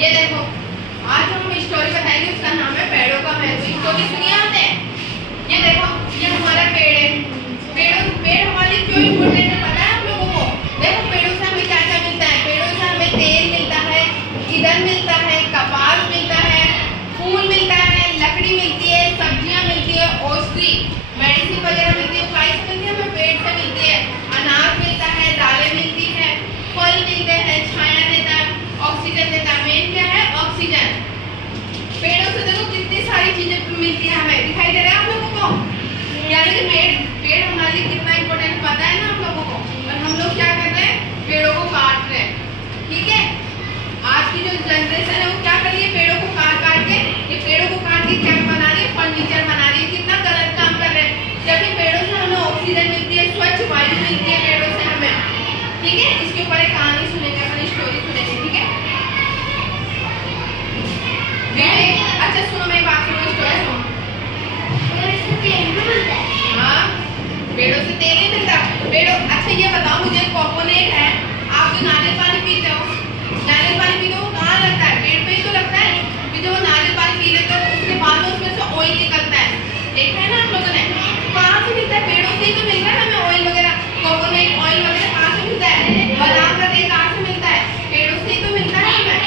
ये देखो, आज हम स्टोरी बताएंगे, उसका नाम है पेड़ों का महत्व। स्टोरी सुनिए आपने? ये देखो, ये हमारा पेड़ है। पेड़ हमारे लिए क्यों इम्पोर्टेंट है पता है आप लोगों को? देखो, पेड़ों से हमें क्या क्या मिलता है। पेड़ों से हमें तेल मिलता है, ईंधन मिलता है, कपास मिलता है, फूल मिलता है, लकड़ी मिलती है, सब्जियां मिलती है, औषधि मेडिसिन वगैरह मिलती है। काय से मिलती है? हमें पेड़ से मिलती है। अनाज मिलता है, दालें मिलती है, फल मिलते हैं, छाया देता है, ऑक्सीजन देता है। मेन क्या है? ऑक्सीजन। पेड़ों से देखो कितनी सारी चीजें मिलती है हमें। दिखाई दे रहा है आप लोगों को? यानी कि पेड़ हमारे लिए कितना इंपॉर्टेंट पता है ना आप लोगों को। और हम लोग क्या कर रहे हैं? पेड़ों को काट रहे हैं। ठीक है, आज की जो जनरेशन है वो क्या कर रही है? पेड़ों को काट के, ये पेड़ों को काट के क्या बना रही है? फर्नीचर बना रही है। कितना गलत काम कर रहे हैं। जबकि पेड़ों से हमें ऑक्सीजन मिलती है, स्वच्छ वायु मिलती है पेड़ों से हमें। ठीक है, इसके ऊपर एक कहानी सुनेंगे, अपनी स्टोरी सुनेंगे। ठीक है, अच्छा सुनो, मेरी बात सुनो, स्टोरी सुनो। हाँ, पेड़ों से तेल नहीं मिलता। अच्छा ये बताओ मुझे, कोकोनट है, आप जो नारियल पानी पीते हो, नारियल पानी पीते हो कहाँ लगता है? पेड़ पे ही तो लगता है। कि जब वो नारियल पानी पी लेते हो उसके बाद उसमें से ऑयल निकलता है। देखा है ना आप लोगों ने? कहाँ से मिलता है? पेड़ों से ही तो मिल रहा है हमें ऑयल वगैरह। कोकोनट ऑयल वगैरह कहाँ से मिलता है? बादाम का तेल कहाँ से मिलता है? पेड़ों से ही तो मिलता है हमें।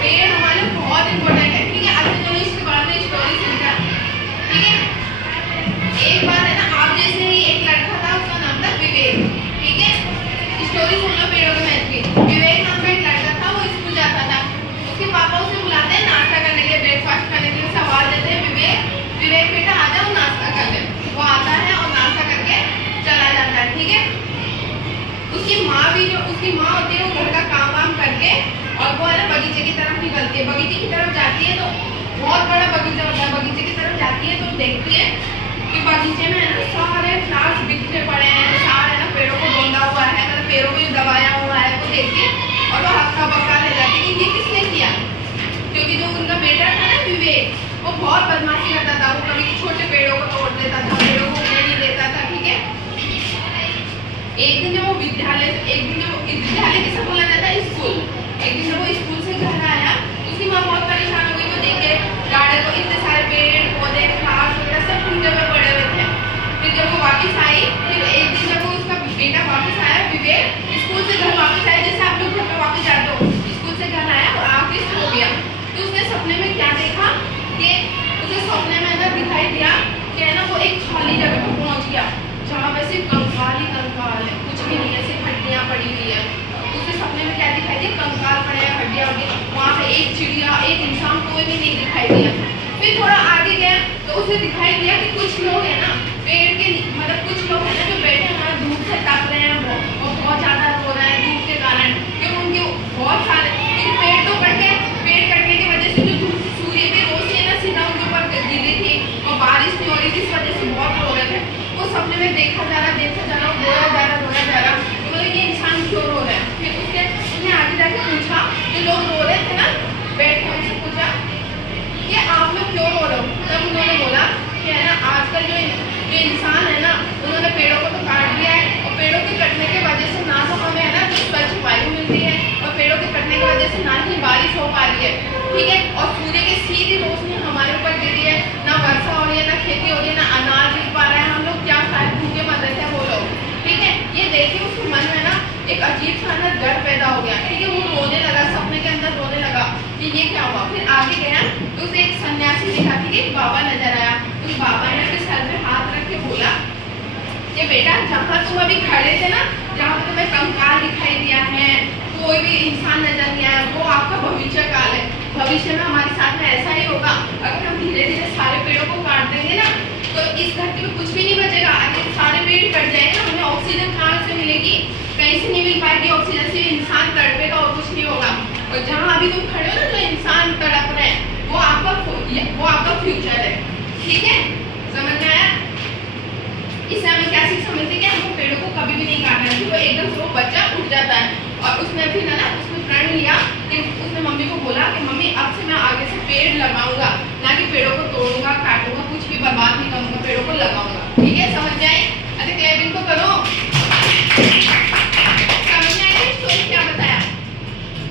पेड़ हमारे बहुत इंपॉर्टेंट है। ठीक है, अच्छा चलो इसके बाद में स्टोरी सुनते हैं। ठीक है, एक बार है ना, आप जैसे ही एक लड़का था, उसका नाम था विवेक। ठीक है, स्टोरी सुन लो पेड़ों के महत्व की। विवेक नाम का एक लड़का था, वो स्कूल जाता था। उसके पापा उसे बुलाते हैं नाश्ता करने के लिए, ब्रेकफास्ट करने के लिए। सवाल देते हैं, विवेक बेटा आ जाओ नाश्ता कर ले। वो आता है और नाश्ता करके चला जाता है। ठीक है, उसकी माँ होती है, वो घर का काम वाम करके और वो है ना बगीचे की तरफ निकलती है। बगीचे की तरफ जाती है तो बहुत बड़ा बगीचा होता है। बगीचे की तरफ जाती है तो देखती है कि बगीचे में है ना सारे फ्लावर्स बिखरे पड़े हैं, सारे ना पेड़ों को गोंदा हुआ है, मतलब पेड़ों को दबाया हुआ है। वो देखती है और वो हक्का बक्का रह जाती है कि ये किसने किया। क्योंकि जो उनका बेटा था ना विवेक, वो बहुत बदमाशी करता था। वो कभी छोटे पेड़ों को तोड़ देता था, पेड़ों को उगने नहीं देता था। ठीक है, एक दिन जब वो विद्यालय किसे बोला जाता है? स्कूल। एक दिन जब वो स्कूल से घर आया, उसकी माँ बहुत परेशान हो गई। वो देख के गार्डन को इतने सारे पेड़ पौधे फ्लावर्स वगैरह सब टूटे हुए पड़े हुए थे। फिर जब वो वापस आई, फिर एक दिन जब वो उसका बेटा वापस आया, विवेक स्कूल से घर वापस आया, जैसे आप लोग घर पे वापस जाते हो, स्कूल से घर आया और आके सो गया। तो उसने सपने में क्या देखा कि उसे सपने में ना दिखाई दिया कि है ना वो एक खाली जगह पर पहुंच गया, जहाँ पे सिर्फ कंकाल ही कंकाल है, कुछ भी नहीं है, सिर्फ हड्डियाँ पड़ी हुई है। उसके सपने में क्या दिखाई दिया? कंकाल पड़े हैं, हड्डियाँ वड्डियाँ। वहाँ पे एक चिड़िया, एक इंसान, कोई भी नहीं दिखाई दिया। फिर थोड़ा आगे गया तो उसे दिखाई दिया कि कुछ लोग है ना पेड़ के, मतलब कुछ लोग है ना जो बैठे हैं धूप से तप रहे हैं और बहुत ज़्यादा रो रहे हैं धूप के कारण, क्योंकि उनके बहुत सारे पेड़ तो कटे। पेड़ कटने की वजह से जो सूर्य की रोशनी है ना सीधा उनके ऊपर गिर रही थी और बारिश नहीं हो रही थी, इस वजह से बहुत रो रहे थे। वो सपने में देखा जा रहा, रोया जा रहा, तो ये इंसान क्यों रो रहा है? फिर उसने आगे जाके पूछा, जो लोग रो रहे थे ना बैठ के, उनसे पूछा कि आप लोग क्यों रो रहे हो? तब उन्होंने बोला कि है ना आजकल जो इंसान है ना, उन्होंने पेड़ों को तो काट दिया है, और पेड़ों के कटने की वजह से ना तो हमें है ना जो स्वच्छ वायु मिलती है, और पेड़ों के कटने की वजह से ना ही बारिश हो पा रही है। ठीक है, और सूर्य की सीधी रोशनी हमारे ऊपर गिर रही है, ना वर्षा हो रही है, ना खेती हो रही है, ना अनाज बिक पा रहा है। हम लोग क्या शायद भूखे मर रहे थे वो लोग। ठीक है, ये देखिए उसके मन में ना एक अजीब सा ना डर पैदा हो गया। ठीक है, वो रोने लगा, सपने के अंदर रोने लगा कि ये क्या हुआ। फिर आगे गया तो उसे एक सन्यासी दिखा, कि एक बाबा नजर आया। उस बाबा ने उसके सर में हाथ रख के बोला कि बेटा जहाँ तुम अभी खड़े थे ना, जहाँ तुम्हें कंकाल दिखाई दिया है, कोई भी इंसान नजर नहीं आया, वो आपका भविष्य काल है। भविष्य में हमारे साथ में ऐसा ही होगा। अगर हम धीरे धीरे सारे पेड़ों को काट देंगे ना तो इस धरती में कुछ भी नहीं बचेगा। अगर सारे पेड़ कट जाएंगे, हमें ऑक्सीजन कहाँ से मिलेगी? कहीं से नहीं मिल पाएगी ऑक्सीजन, से इंसान तड़पेगा और कुछ नहीं होगा। और जहाँ अभी तुम खड़े हो ना, जो इंसान तड़प रहे हैं, वो आपका फ्यूचर है। ठीक है, समझ में आया? इससे हमें क्या सीख समझते हैं कि हमको पेड़ों को कभी भी नहीं काटना चाहिए। वो एकदम से वो बच्चा उठ जाता है और उसने फिर ना उसने प्रण लिया कि उसने मम्मी को बोला कि मम्मी अब से मैं आगे से पेड़ लगाऊंगा, ना कि पेड़ों को तोड़ूंगा, काटूंगा, कुछ भी बर्बाद नहीं करूंगा, पेड़ों को लगाऊंगा।